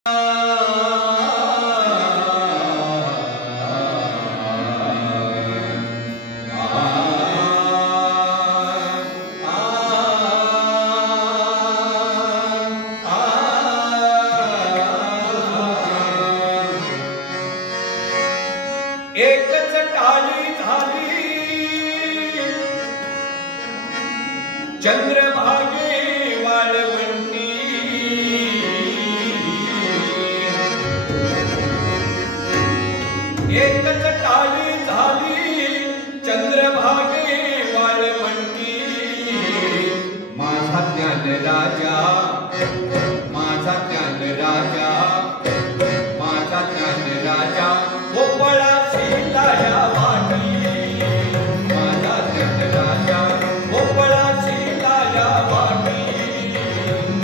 एकच टाळी झाली चंद्रभागे वाळवंटी, एकच टाळी झाली चंद्रभागे वाळवंटी। माझा ज्ञान राजा, माझा ज्ञान राजा, माझा ज्ञान राजा गोपाळाची लाया वाटी। माझा ज्ञान राजा गोपाळाची लाया वाटी,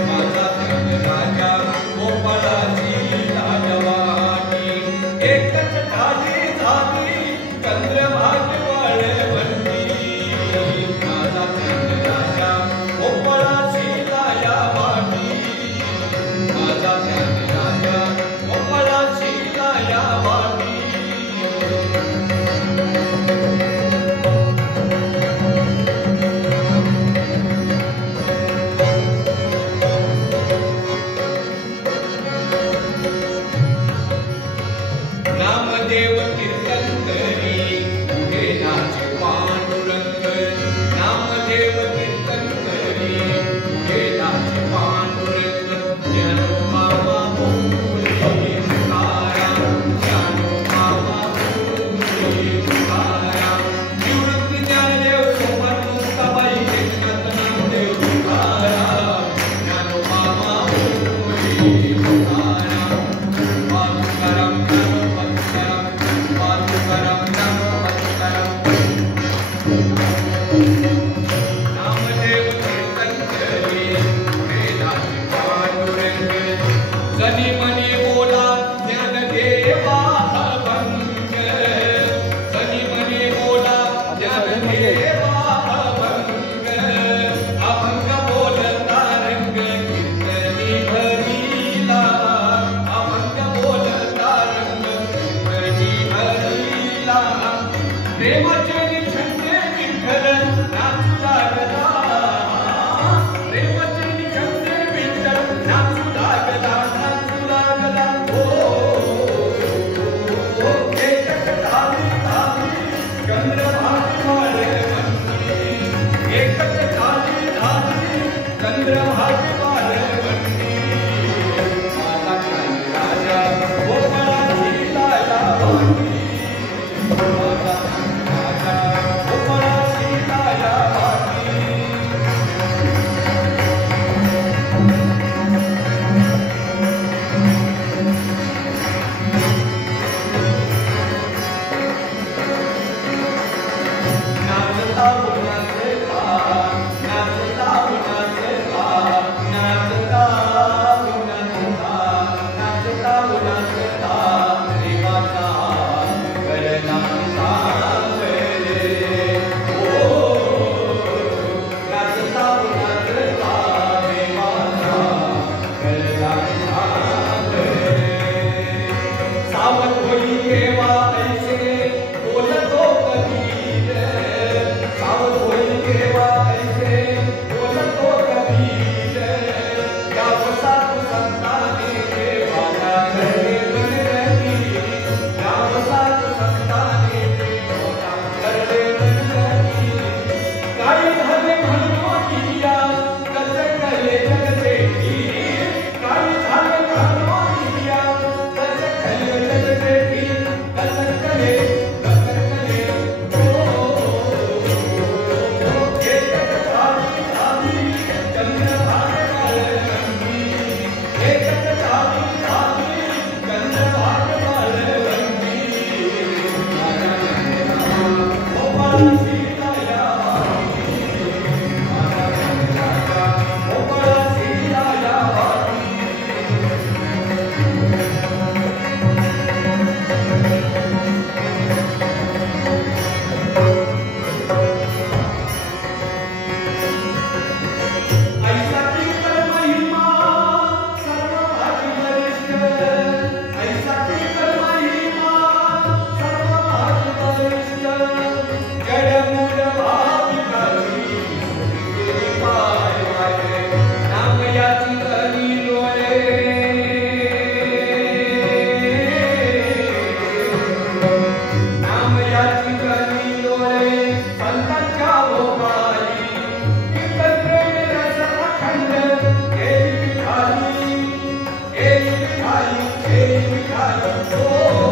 माझा ज्ञान राजा गोपाळाची लाया वाटी। एकच टाळी झाली चंद्रभागे वाळवंटी, माझा ज्ञान राजा गोपाळाची लाया वाटी, माझा ज्ञान राजा गोपाळाची लाया वाटी। नामदेव कीर्तन करी पुढे नाचे पांडुरंग, नामदेव कीर्तन करी पुढे नाचे पांडुरंग। ज्ञानोबाबा बोले तुकाराम, ज्ञानोबाबा बोले तुकाराम। निवृत्त ज्ञानदेव सोबत मुक्ताबाई एकनाथ नामदेव तुकाराम, ज्ञानोबाबा बोले तुकाराम। नामदेव कीर्तन करी पुढे नाचे पांडुरंग, जनी मनी बोला ज्ञानदेवा अभंग, जनी मनी बोला ज्ञानदेवा अभंग। अभंग बोलता रंग कीर्तनी भरीला, अभंग बोलता रंग कीर्तनी भरीला। प्रेमाचे निछंदे विठ्ठल नाचू लागला, प्रेमाचे निछंदे विठ्ठल नाचू लागला, नाचू हो